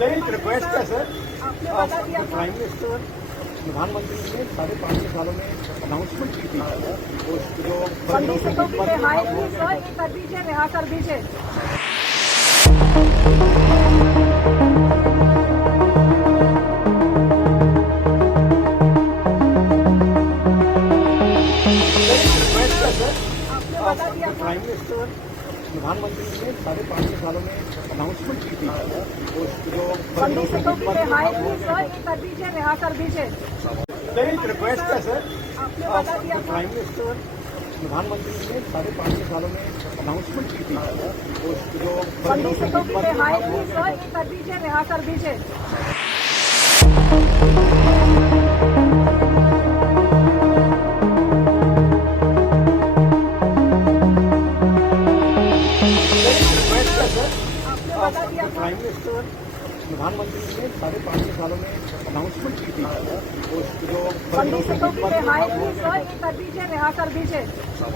नहीं, रिक्वेस्ट है सर, आपने बता दिया था। प्राइम मिनिस्टर प्रधानमंत्री ने 5.5 सालों में अनाउंसमेंट की थी जो बंदी से तो की रिहाई थी सर, ये कर दीजिए, रिहा कर दीजिए। रिक्वेस्ट है सर, आपने बता दिया था। प्राइम मिनिस्टर प्रधानमंत्री ने 5.5 सालों में अनाउंसमेंट की थी जो बंदी से तो की रिहाई थी सर, ये कर दीजिए, रिहा कर दीजिए। नहीं, रिक्वेस्ट है सर, आपने बता दिया था। प्राइम मिनिस्टर प्रधानमंत्री ने 5.5 सालों में अनाउंसमेंट की थी जो बंदी से तो की रिहाई थी सर, ये कर दीजिए, रिहा कर दीजिए। रिक्वेस्ट है सर, आपने बता दिया था। प्राइम मिनिस्टर प्रधानमंत्री ने 5.5 सालों में अनाउंसमेंट की थी जो बंदी से तो की रिहाई थी सर, ये कर दीजिए, रिहा कर दीजिए।